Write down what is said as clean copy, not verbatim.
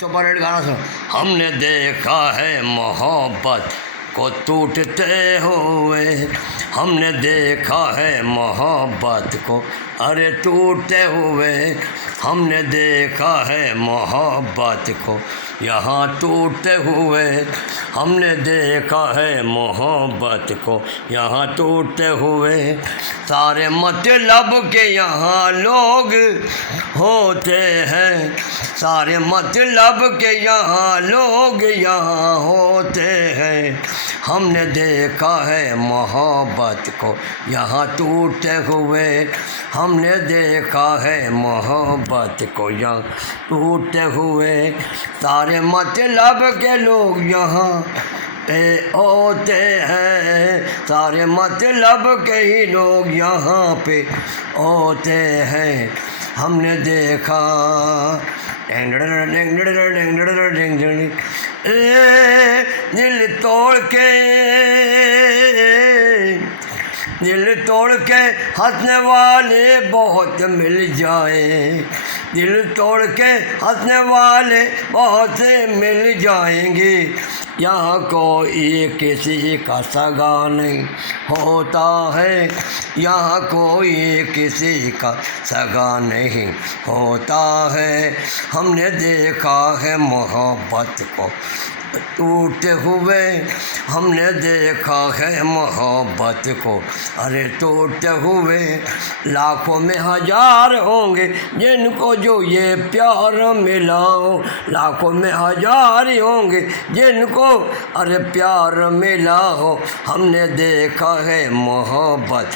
Super hit गाना सुनो। हमने देखा है मोहब्बत को टूटते हुए, हमने देखा है मोहब्बत को अरे टूटते हुए, हमने देखा है मोहब्बत को यहाँ टूटते हुए, हमने देखा है मोहब्बत को यहाँ टूटते हुए। सारे मतलब के यहाँ लोग होते हैं, सारे मतलब के यहाँ लोग यहाँ होते हैं। हमने देखा है मोहब्बत को यहाँ टूटते हुए, हमने देखा है मोहब्बत को यहाँ टूटते हुए। सारे मतलब के लोग यहाँ पे होते हैं, सारे मतलब के ही लोग यहाँ पे होते हैं। हमने देखा दिल तोड़ के हंसने वाले बहुत मिल जाएं, दिल तोड़ के हंसने वाले बहुत से मिल जाएंगे। यहाँ कोई किसी का सगा नहीं होता है, यहाँ कोई किसी का सगा नहीं होता है। हमने देखा है मोहब्बत को टूटते हुए, हमने देखा है मोहब्बत को अरे टूटते हुए। लाखों में हजार होंगे जिनको जो ये प्यार मिला हो, लाखों में हजार होंगे जिनको अरे प्यार मिला हो। हमने देखा है मोहब्बत